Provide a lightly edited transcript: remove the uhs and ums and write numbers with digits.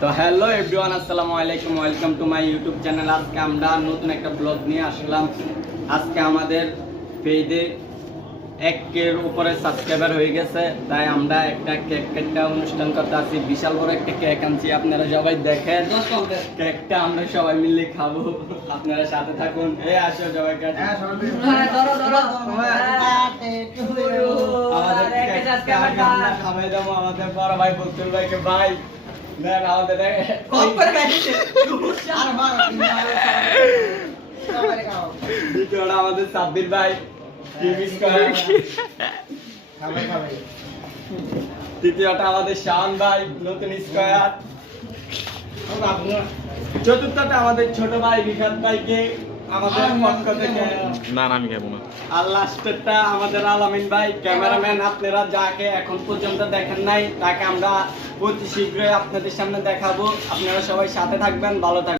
তো hello everyone, আসসালামু আলাইকুম, welcome to my YouTube channel. আজকে আমরা নতুন একটা ব্লগ নিয়ে আসলাম। আজকে আমাদের পেজে 1K-র উপরে সাবস্ক্রাইবার হয়ে গেছে, তাই আমরা একটা কেকটা অনুষ্ঠান করতে আসি। বিশাল বড় একটা কেক আনছি, আপনারা সবাই দেখেন। কেকটা আমরা সবাই মিলে খাবো, আপনারা সাথে থাকুন। এই আসো সবাই কাছে। খাওয়াই দেবো আমাদের বড় ভাই বলতুল ভাইকে। ভাই দেন আমাদের দ্বিতীয়টা আমাদের সাব্বির ভাই, তৃতীয়টা আমাদের শাওন ভাই, নতুন স্কয়ার। চতুর্থটা আমাদের ছোট ভাই রিফাত ভাইকে আমাদের পক্ষ থেকে। না আমি খাবো না। আর লাস্টেরটা আমাদের আলামিন ভাই, ক্যামেরাম্যান। আপনারা যাকে এখন পর্যন্ত দেখেন নাই, তাকে আমরা অতি শীঘ্রই আপনাদের সামনে দেখাবো। আপনারা সবাই সাথে থাকবেন, ভালো থাকবেন।